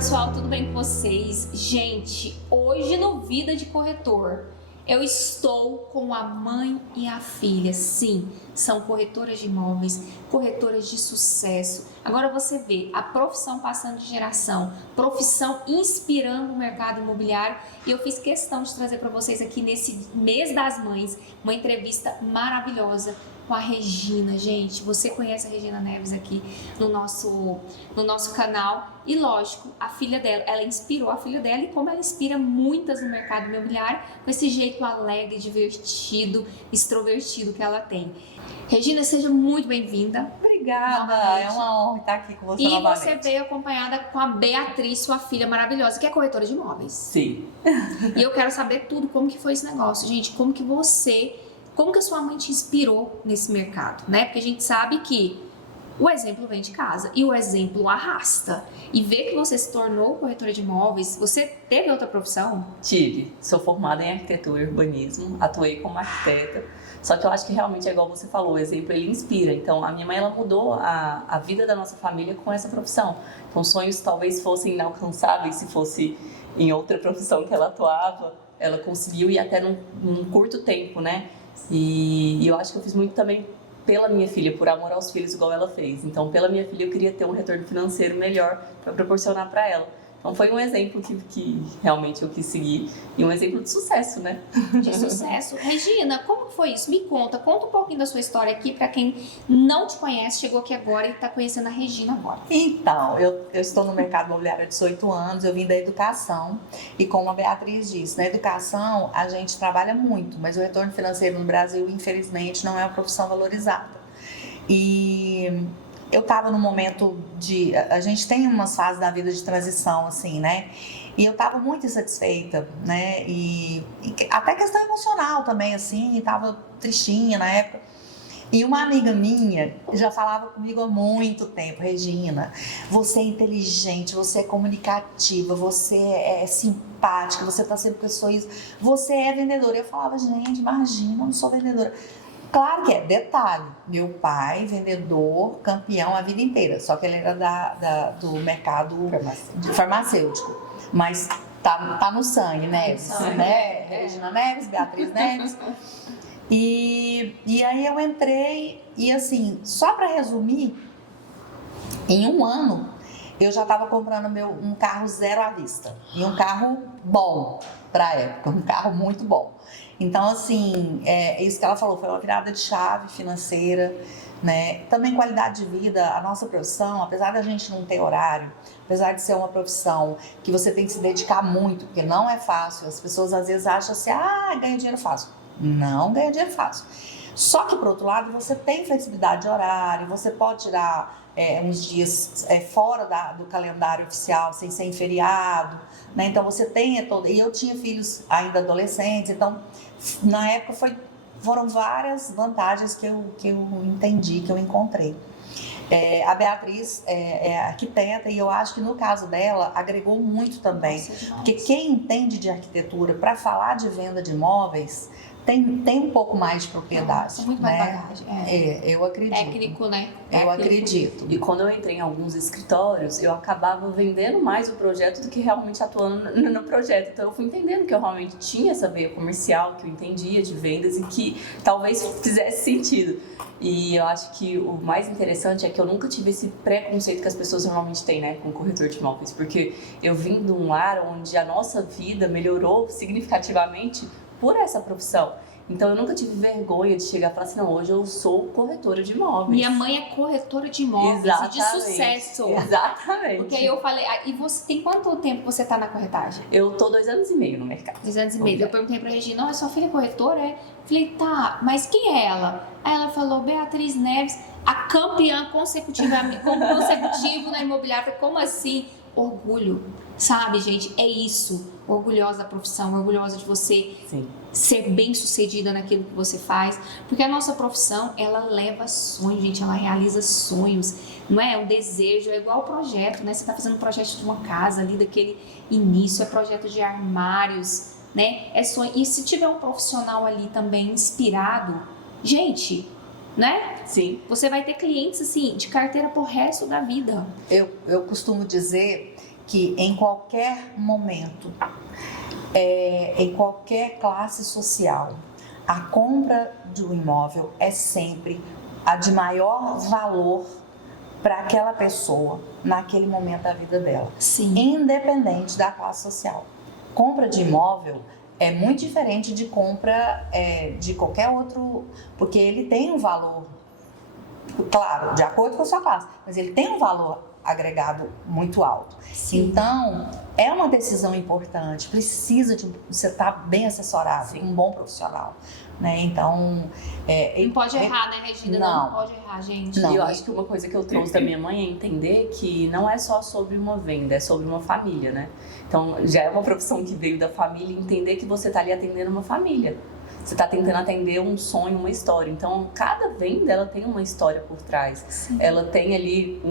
pessoal, tudo bem com vocês? Gente, hoje no Vida de Corretor, eu estou com a mãe e a filha. Sim, são corretoras de imóveis, corretoras de sucesso. Agora você vê a profissão passando de geração, profissão inspirando o mercado imobiliário. E eu fiz questão de trazer para vocês aqui nesse mês das mães uma entrevista maravilhosa com a Regina. Gente, você conhece a Regina Neves aqui no nosso canal. E lógico, a filha dela, ela inspirou a filha dela, e como ela inspira muitas no mercado imobiliário, com esse jeito alegre, divertido, extrovertido que ela tem. Regina, seja muito bem-vinda. Obrigada, novamente. É uma honra estar aqui com você E novamente. você veio acompanhada com a Beatriz, sua filha maravilhosa, que é corretora de imóveis. Sim. E eu quero saber tudo, como que foi esse negócio, gente, como que a sua mãe te inspirou nesse mercado, né? Porque a gente sabe que o exemplo vem de casa e o exemplo arrasta. E ver que você se tornou corretora de imóveis, você teve outra profissão? Tive. Sou formada em arquitetura e urbanismo, atuei como arquiteta. Só que eu acho que realmente é igual você falou, o exemplo ele inspira. Então a minha mãe ela mudou a vida da nossa família com essa profissão. Então sonhos talvez fossem inalcançáveis se fosse em outra profissão que ela atuava. Ela conseguiu ir até num curto tempo, né? E eu acho que eu fiz muito também pela minha filha, por amor aos filhos, igual ela fez. Então, pela minha filha, eu queria ter um retorno financeiro melhor para proporcionar para ela. Então, foi um exemplo que realmente eu quis seguir e um exemplo de sucesso, né? De sucesso. Regina, como foi isso? Me conta um pouquinho da sua história aqui para quem não te conhece, chegou aqui agora e está conhecendo a Regina agora. Então, eu estou no mercado imobiliário há 18 anos, eu vim da educação e como a Beatriz disse, na educação a gente trabalha muito, mas o retorno financeiro no Brasil, infelizmente, não é uma profissão valorizada. E eu estava no momento de... A gente tem umas fases da vida de transição, assim, né? E eu estava muito insatisfeita, né? E até questão emocional também, assim, estava tristinha na época. E uma amiga minha já falava comigo há muito tempo: Regina, você é inteligente, você é comunicativa, você é simpática, você está sempre com esse sorriso, você é vendedora. Eu falava: gente, imagina, eu não sou vendedora. Claro que é, detalhe, meu pai, vendedor, campeão a vida inteira, só que ele era do mercado farmacêutico, mas tá no sangue, Neves, né? Regina Neves, Beatriz Neves. E aí eu entrei e assim, só para resumir, em um ano eu já estava comprando um carro zero à vista, e um carro bom para a época, um carro muito bom. Então, assim, isso que ela falou, foi uma virada de chave financeira, né? Também qualidade de vida. A nossa profissão, apesar da gente não ter horário, apesar de ser uma profissão que você tem que se dedicar muito, porque não é fácil, as pessoas às vezes acham assim: ganha dinheiro fácil. Não ganha dinheiro fácil. Só que, por outro lado, você tem flexibilidade de horário, você pode tirar uns dias fora do calendário oficial, sem ser em feriado, né? Então você tem todo. E eu tinha filhos ainda adolescentes, então na época foram várias vantagens que eu entendi, que eu encontrei. A Beatriz é arquiteta e eu acho que no caso dela agregou muito também. Porque quem entende de arquitetura para falar de venda de imóveis tem um pouco mais de propriedade. Muito mais bagagem. Eu acredito. Técnico, né? Eu acredito. E quando eu entrei em alguns escritórios, eu acabava vendendo mais o projeto do que realmente atuando no projeto. Então eu fui entendendo que eu realmente tinha essa veia comercial, que eu entendia de vendas e que talvez fizesse sentido. E eu acho que o mais interessante é que eu nunca tive esse preconceito que as pessoas normalmente têm, né, com o corretor de imóveis. Porque eu vim de um lar onde a nossa vida melhorou significativamente por essa profissão. Então eu nunca tive vergonha de chegar e falar assim: não, hoje eu sou corretora de imóveis. Minha mãe é corretora de imóveis. Exatamente. E de sucesso. Exatamente. Porque aí eu falei: e você tem quanto tempo você tá na corretagem? Eu tô 2 anos e meio no mercado. 2 anos e meio. Eu perguntei pra Regina: sua filha é corretora? Falei: tá, mas quem é ela? Aí ela falou: Beatriz Neves, a campeã consecutivo na imobiliária. Falei: como assim? Orgulho, sabe, gente? É isso. Orgulhosa da profissão, orgulhosa de você ser bem sucedida naquilo que você faz, porque a nossa profissão, ela leva sonhos, gente, ela realiza sonhos, não é? Um desejo, é igual o projeto, né? Você tá fazendo um projeto de uma casa ali, daquele início, é projeto de armários, né? É sonho. E se tiver um profissional ali também inspirado, gente, né? Sim. Você vai ter clientes, assim, de carteira pro resto da vida. Eu costumo dizer que em qualquer momento, em qualquer classe social, a compra de um imóvel é sempre a de maior valor para aquela pessoa naquele momento da vida dela, Sim. independente da classe social. Compra de imóvel é muito diferente de compra de qualquer outro, porque ele tem um valor, claro, de acordo com a sua classe, mas ele tem um valor agregado muito alto. Sim. Então, é uma decisão importante, precisa de você estar bem assessorado, um bom profissional, né? Então, não pode errar, né, Regina? Não pode errar, gente. Não. E eu acho que uma coisa que eu trouxe da minha mãe é entender que não é só sobre uma venda, é sobre uma família, né? Então, já é uma profissão que veio da família, entender que você está ali atendendo uma família. Você está tentando atender um sonho, uma história. Então, cada venda, ela tem uma história por trás. Sim. Ela tem ali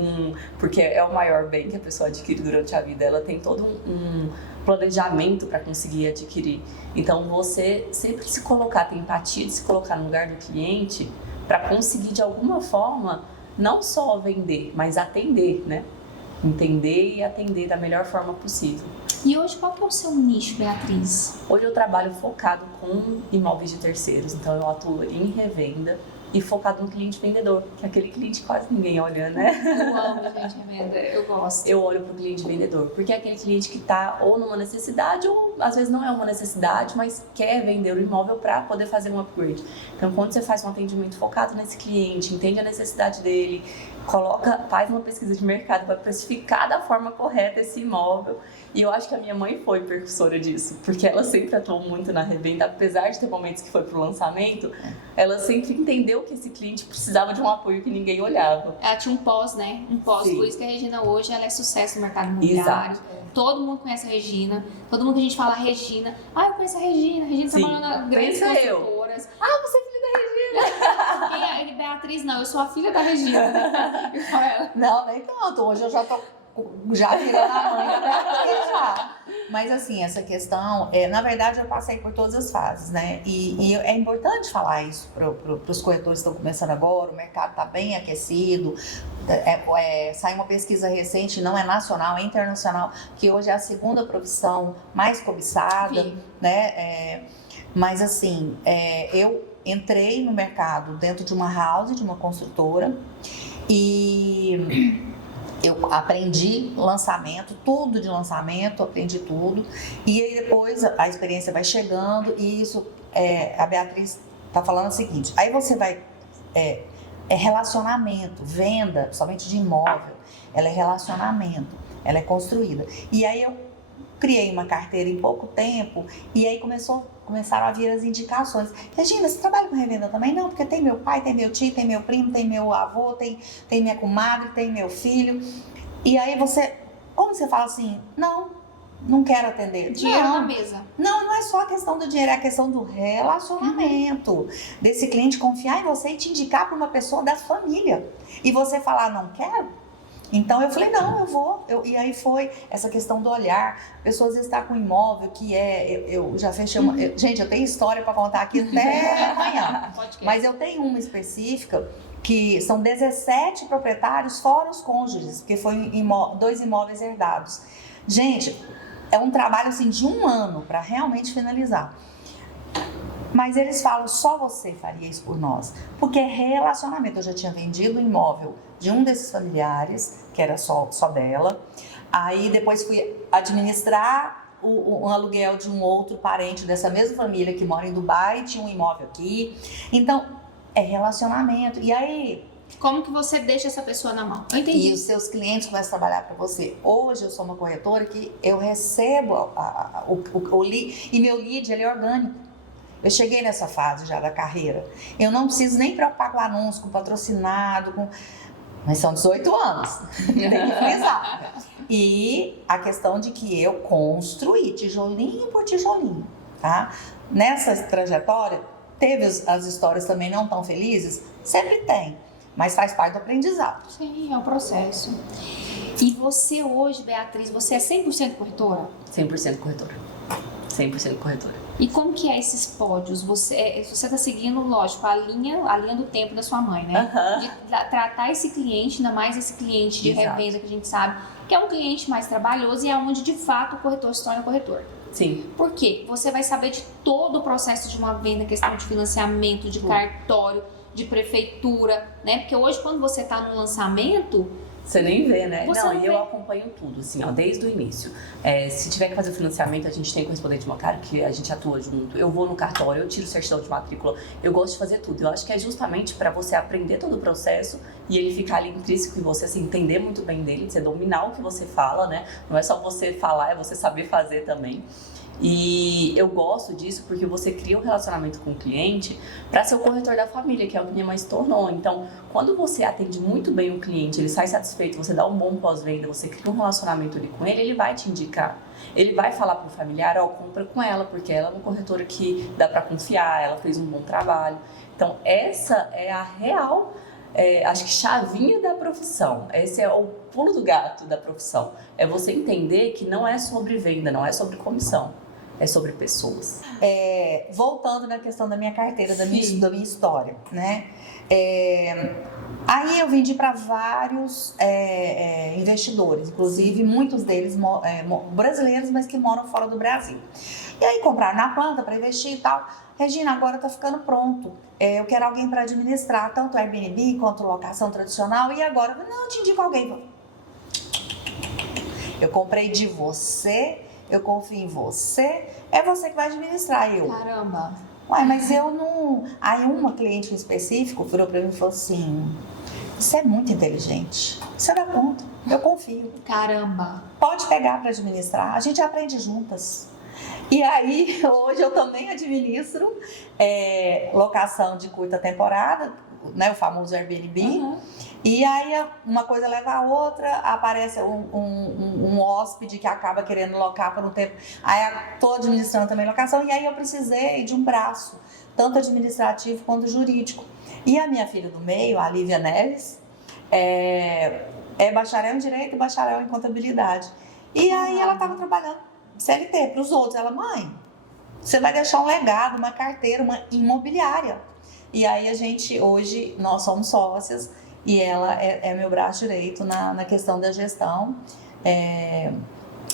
porque é o maior bem que a pessoa adquire durante a vida. Ela tem todo um planejamento para conseguir adquirir. Então, você sempre se colocar, ter empatia de se colocar no lugar do cliente para conseguir, de alguma forma, não só vender, mas atender, né? Entender e atender da melhor forma possível. E hoje, qual que é o seu nicho, Beatriz? Hoje eu trabalho focado com imóveis de terceiros, então eu atuo em revenda e focado no cliente vendedor, que é aquele cliente que quase ninguém olha, né? Eu amo, gente, revenda, eu gosto. Eu olho para o cliente vendedor, porque é aquele cliente que está ou numa necessidade, ou às vezes não é uma necessidade, mas quer vender o imóvel para poder fazer um upgrade. Então, quando você faz um atendimento focado nesse cliente, entende a necessidade dele, faz uma pesquisa de mercado para precificar da forma correta esse imóvel. E eu acho que a minha mãe foi precursora disso, porque ela sempre atuou muito na revenda, apesar de ter momentos que foi pro lançamento, ela sempre entendeu que esse cliente precisava de um apoio que ninguém olhava. Ela tinha um pós, né? Um pós, Sim. por isso que a Regina hoje ela é sucesso no mercado imobiliário. Exato. Todo mundo conhece a Regina, todo mundo que a gente fala Regina, eu conheço a Regina Sim. trabalhando na grandes Pensa eu. consultoras. Você é filha da Regina! E a Beatriz, não, eu sou a filha da Regina, né? E com ela. Não, nem tanto. Hoje eu já tô virando a mãe da Beatriz já. Mas assim, essa questão, na verdade eu passei por todas as fases, né? E é importante falar isso para os corretores que estão começando agora, o mercado está bem aquecido, saiu uma pesquisa recente, não é nacional, é internacional, que hoje é a segunda profissão mais cobiçada, Sim. né? Mas assim, eu entrei no mercado dentro de uma house, de uma construtora, e eu aprendi lançamento, tudo de lançamento, aprendi tudo. E aí depois a experiência vai chegando e isso, a Beatriz está falando o seguinte, aí você vai, relacionamento, venda, somente de imóvel, ela é relacionamento, ela é construída. E aí eu criei uma carteira em pouco tempo e aí começaram a vir as indicações. Regina, você trabalha com revenda também? Não, porque tem meu pai, tem meu tio, tem meu primo, tem meu avô, tem minha comadre, tem meu filho. E aí como você fala assim, não quero atender. Dinheiro na mesa. Não é só a questão do dinheiro, é a questão do relacionamento. Desse cliente confiar em você e te indicar para uma pessoa da família. E você falar, não quero? Então eu falei, não, eu vou. E aí foi essa questão do olhar. A pessoa às vezes está com um imóvel que eu já fechei uma. Gente, eu tenho história para contar aqui até amanhã. Mas eu tenho uma específica que são 17 proprietários, fora os cônjuges, porque foi 2 imóveis herdados. Gente, é um trabalho assim de 1 ano para realmente finalizar. Mas eles falam, só você faria isso por nós. Porque é relacionamento. Eu já tinha vendido o imóvel de um desses familiares, que era só dela. Aí depois fui administrar um aluguel de um outro parente dessa mesma família que mora em Dubai, tinha um imóvel aqui. Então, é relacionamento. E aí... Como que você deixa essa pessoa na mão? Eu entendi. E os seus clientes começam a trabalhar para você. Hoje eu sou uma corretora que eu recebo o lead, e meu lead ele é orgânico. Eu cheguei nessa fase já da carreira. Eu não preciso nem preocupar com anúncio, com patrocinado, mas são 18 anos. Tem que frisar. E a questão de que eu construí tijolinho por tijolinho, tá? Nessa trajetória, teve as histórias também não tão felizes? Sempre tem, mas faz parte do aprendizado. Sim, é um processo. E você hoje, Beatriz, você é 100% corretora? 100% corretora. 100% corretora. E como que é esses pódios? Você está seguindo, lógico, a linha do tempo da sua mãe, né? Uhum. De tratar esse cliente, ainda mais esse cliente de Exato. revenda que a gente sabe que é um cliente mais trabalhoso e é onde de fato o corretor se torna corretor. Sim. Por quê? Você vai saber de todo o processo de uma venda, questão de financiamento, de cartório, de prefeitura, né? Porque hoje quando você está no lançamento, você nem vê, né? Você Não, não e vê. eu acompanho tudo, assim, ó, desde o início. Se tiver que fazer o financiamento, a gente tem correspondente bancário, que a gente atua junto. Eu vou no cartório, eu tiro certidão de matrícula. Eu gosto de fazer tudo. Eu acho que é justamente para você aprender todo o processo e ele ficar ali intrínseco em você, assim, entender muito bem dele, você dominar o que você fala, né? Não é só você falar, é você saber fazer também. E eu gosto disso porque você cria um relacionamento com o cliente para ser o corretor da família, que é o que minha mãe se tornou. Então, quando você atende muito bem o cliente, ele sai satisfeito, você dá um bom pós-venda, você cria um relacionamento ali com ele vai te indicar. Ele vai falar para o familiar, ó, compra com ela, porque ela é uma corretora que dá para confiar, ela fez um bom trabalho. Então, essa é a real, acho que chavinha da profissão. Esse é o pulo do gato da profissão. É você entender que não é sobre venda, não é sobre comissão. É sobre pessoas. Voltando na questão da minha carteira, da minha história, né? Aí eu vendi para vários investidores, inclusive muitos deles brasileiros, mas que moram fora do Brasil. E aí compraram na planta para investir e tal. Regina, agora está ficando pronto. Eu quero alguém para administrar tanto Airbnb quanto locação tradicional. E agora, não, eu te indico alguém. Eu comprei de você. Eu confio em você, é você que vai administrar. Caramba. Uai, mas eu não... Aí uma cliente em específico virou pra mim e falou assim, você é muito inteligente, você dá conta, eu confio. Caramba. Pode pegar para administrar, a gente aprende juntas. E aí, hoje eu também administro locação de curta temporada, né, o famoso Airbnb. Uhum. E aí uma coisa leva a outra, aparece um hóspede que acaba querendo locar por um tempo. Aí estou administrando também locação e aí eu precisei de um braço, tanto administrativo quanto jurídico. E a minha filha do meio, a Lívia Neves, é bacharel em Direito e bacharel em Contabilidade. E aí ela estava trabalhando CLT para os outros. Ela, mãe, você vai deixar um legado, uma carteira, uma imobiliária. E aí hoje, nós somos sócias. E ela é meu braço direito na questão da gestão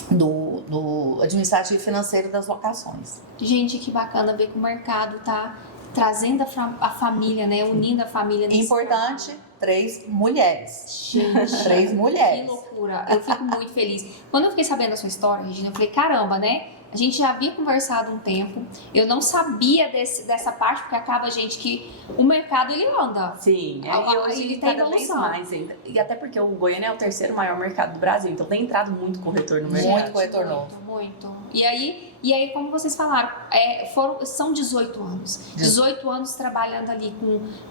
do administrativo financeiro das locações. Gente, que bacana ver que o mercado tá trazendo a família, né? Unindo a família. Importante, 3 mulheres. Gente, 3 mulheres. Que loucura. Eu fico muito feliz. Quando eu fiquei sabendo da sua história, Regina, eu falei, caramba, né? A gente já havia conversado um tempo, eu não sabia dessa parte, porque acaba, gente, que o mercado, ele anda. Sim, e hoje ele tem cada vez evolução. mais ainda. E até porque o Goiânia é o 3º maior mercado do Brasil, então tem entrado muito corretor no mercado. Muito corretor novo. Muito. E aí, como vocês falaram, são 18 anos. 18 anos trabalhando ali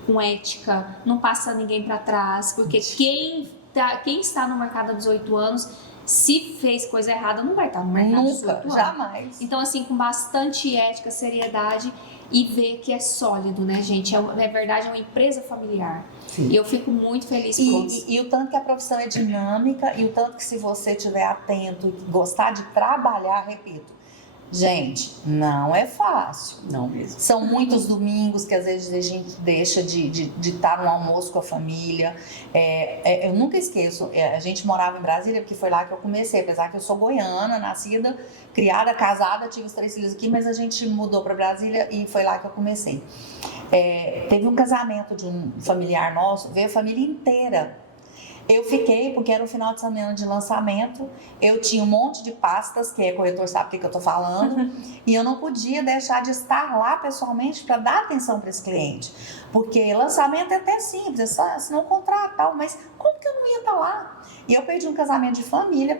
com ética, não passa ninguém para trás, porque quem está no mercado há 18 anos, se fez coisa errada, não vai estar no mercado há 18 anos. Jamais. Então, assim, com bastante ética, seriedade e ver que é sólido, né, gente? É verdade, é uma empresa familiar. Sim. E eu fico muito feliz por isso. E o tanto que a profissão é dinâmica e o tanto que se você estiver atento e gostar de trabalhar, repito, gente, não é fácil. Não mesmo. São muitos domingos que às vezes a gente deixa de estar no almoço com a família. Eu nunca esqueço, a gente morava em Brasília, porque foi lá que eu comecei, apesar que eu sou goiana, nascida, criada, casada, tive os 3 filhos aqui, mas a gente mudou para Brasília e foi lá que eu comecei. Teve um casamento de um familiar nosso, veio a família inteira. Eu fiquei, porque era um final de semana de lançamento, eu tinha um monte de pastas, que corretor sabe o que eu tô falando, e eu não podia deixar de estar lá pessoalmente para dar atenção para esse cliente. Porque lançamento é até simples, é só assinar um contrato, tal, mas como que eu não ia estar lá? E eu perdi um casamento de família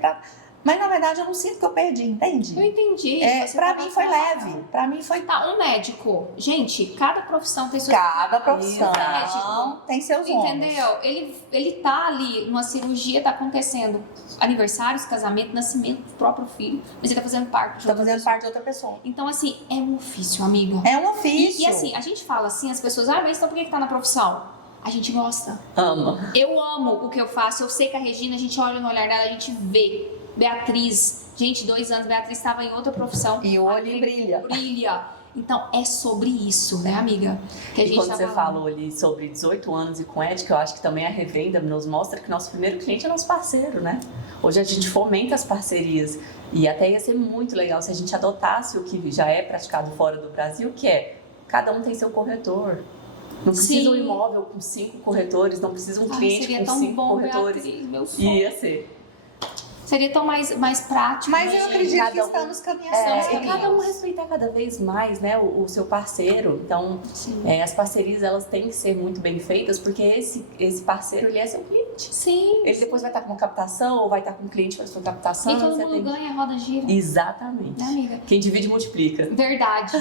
Mas na verdade eu não sinto que eu perdi, entende? Eu entendi. Pra mim foi leve. Pra mim foi. Tá, um médico. Gente, cada profissão tem suas. Cada profissão Médico. tem seus ônus. Entendeu? Ele tá ali numa cirurgia, tá acontecendo aniversários, casamento, nascimento do próprio filho, mas ele tá fazendo parte de Tá outra fazendo pessoa. parte de outra pessoa. Então, assim, é um ofício, amiga. É um ofício. E assim, a gente fala assim, as pessoas, mas então por que tá na profissão? A gente gosta. Ama. Eu amo o que eu faço, eu sei que a Regina, a gente olha no olhar dela, a gente vê. Beatriz, gente, 2 anos, Beatriz estava em outra profissão. E o olho brilha. Brilha. Então, é sobre isso, né, amiga? Que a E gente quando tá você falando. falou ali sobre 18 anos e com ética, eu acho que também a revenda nos mostra que nosso primeiro cliente é nosso parceiro, né? Hoje a gente fomenta as parcerias e até ia ser muito legal se a gente adotasse o que já é praticado fora do Brasil, que é cada um tem seu corretor. Não precisa um Sim. imóvel com 5 corretores, não precisa um Ai, cliente seria com tão 5 bom, corretores. Beatriz, meu sonho. Ia ser. Seria tão mais prático. Mas né, eu gente? acredito Cada que um- estamos caminhando. Estamos E caminhando. cada um respeitar cada vez mais, né, o seu parceiro. Então, Sim. as parcerias elas têm que ser muito bem feitas, porque esse parceiro ele é seu cliente. Sim. Ele depois vai estar com uma captação ou vai estar com um cliente para sua captação. E todo você mundo tem- ganha, a roda gira. Exatamente. Né, amiga? Quem divide multiplica. Verdade.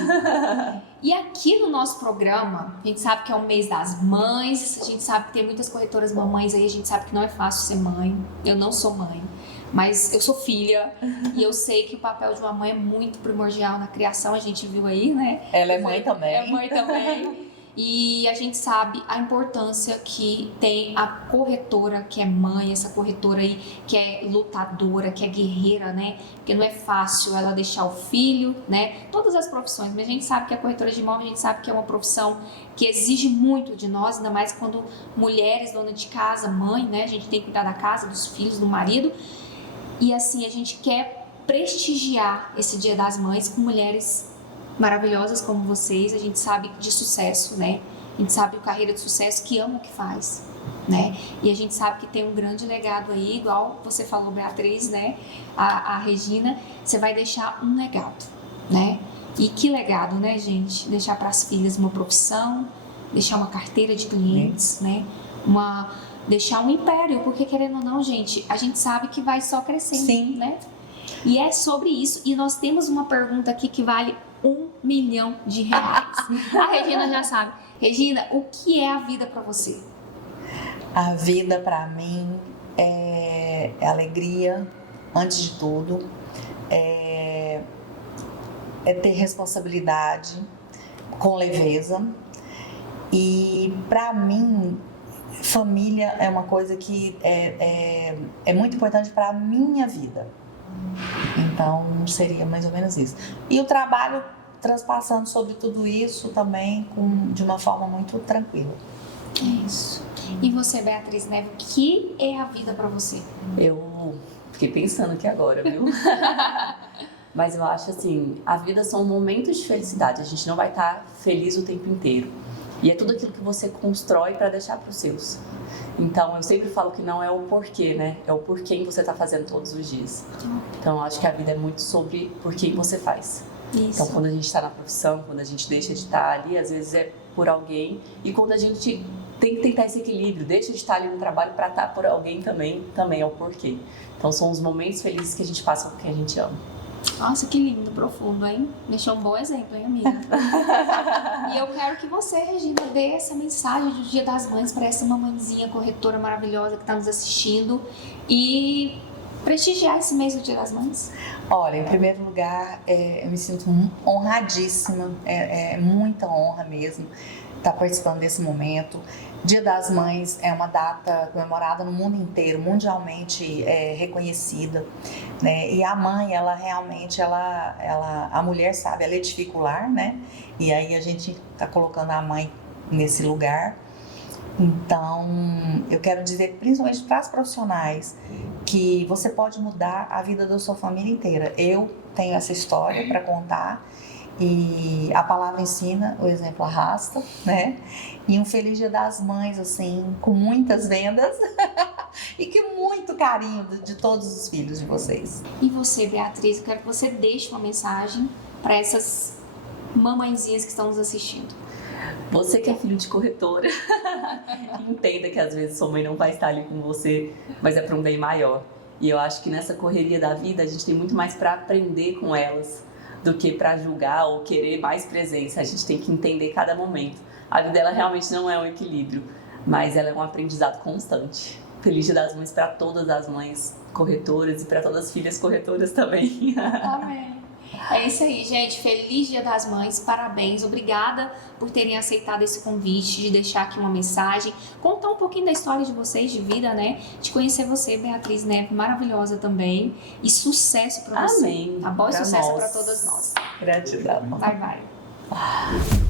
E aqui no nosso programa, a gente sabe que é o mês das mães, a gente sabe que tem muitas corretoras mamães aí, a gente sabe que não é fácil ser mãe. Eu não sou mãe, mas eu sou filha e eu sei que o papel de uma mãe é muito primordial na criação, a gente viu aí, né? Ela é mãe também. É mãe também. E a gente sabe a importância que tem a corretora que é mãe, essa corretora aí que é lutadora, que é guerreira, né? Porque não é fácil ela deixar o filho, né? Todas as profissões, mas a gente sabe que a corretora de imóvel, a gente sabe que é uma profissão que exige muito de nós, ainda mais quando mulheres, dona de casa, mãe, né? A gente tem que cuidar da casa, dos filhos, do marido. E assim, a gente quer prestigiar esse Dia das Mães com mulheres maravilhosas como vocês, a gente sabe de sucesso, né? A gente sabe de carreira de sucesso que ama o que faz, né? E a gente sabe que tem um grande legado aí, igual você falou, Beatriz, né? A Regina, você vai deixar um legado, né? E que legado, né, gente? Deixar para as filhas uma profissão, deixar uma carteira de clientes, né? Deixar um império, porque querendo ou não, gente, a gente sabe que vai só crescendo, Sim. né? E é sobre isso. E nós temos uma pergunta aqui que vale R$1 milhão. A Regina já sabe. Regina, o que é a vida para você? A vida para mim é alegria, antes de tudo, é ter responsabilidade com leveza. E para mim, família é uma coisa que é muito importante para a minha vida. Então, seria mais ou menos isso. E o trabalho transpassando sobre tudo isso também de uma forma muito tranquila. É isso. E você, Beatriz Neve, o que é a vida para você? Eu fiquei pensando aqui agora, viu? Mas eu acho assim, a vida são momentos de felicidade. A gente não vai estar feliz o tempo inteiro. E é tudo aquilo que você constrói para deixar para os seus. Então, eu sempre falo que não é o porquê, né? É o porquê que você está fazendo todos os dias. Então, eu acho que a vida é muito sobre por que você faz. Isso. Então, quando a gente está na profissão, quando a gente deixa de estar ali, às vezes é por alguém. E quando a gente tem que tentar esse equilíbrio, deixa de estar ali no trabalho para estar por alguém também é o porquê. Então, são os momentos felizes que a gente passa com quem a gente ama. Nossa, que lindo, profundo, hein? Deixou um bom exemplo, hein, amiga? E eu quero que você, Regina, dê essa mensagem do Dia das Mães para essa mamãezinha corretora maravilhosa que está nos assistindo e prestigiar esse mês do Dia das Mães. Olha, em primeiro lugar, eu me sinto honradíssima, é muita honra mesmo estar participando desse momento. Dia das Mães é uma data comemorada no mundo inteiro, mundialmente reconhecida, né? E a mãe, ela realmente, a mulher sabe, ela é edificular, né? E aí a gente está colocando a mãe nesse lugar. Então, eu quero dizer, principalmente para as profissionais, que você pode mudar a vida da sua família inteira. Eu tenho essa história para contar. E a palavra ensina, o exemplo arrasta, né? E um feliz Dia das Mães, assim, com muitas vendas e que muito carinho de todos os filhos de vocês. E você, Beatriz, eu quero que você deixe uma mensagem para essas mamãezinhas que estão nos assistindo. Você que é filho de corretora, entenda que às vezes sua mãe não vai estar ali com você, mas é para um bem maior. E eu acho que nessa correria da vida a gente tem muito mais para aprender com elas do que para julgar ou querer mais presença. A gente tem que entender cada momento. A vida dela realmente não é um equilíbrio, mas ela é um aprendizado constante. Feliz Dia das Mães para todas as mães corretoras e para todas as filhas corretoras também. Amém. É isso aí, gente. Feliz Dia das Mães, parabéns. Obrigada por terem aceitado esse convite, de deixar aqui uma mensagem, contar um pouquinho da história de vocês, de vida, né? De conhecer você, Beatriz Neve, maravilhosa também. E sucesso pra você. Amém. Tá bom? E Pra sucesso nós. pra todas nós. Gratidão. Bye, bye. Ah.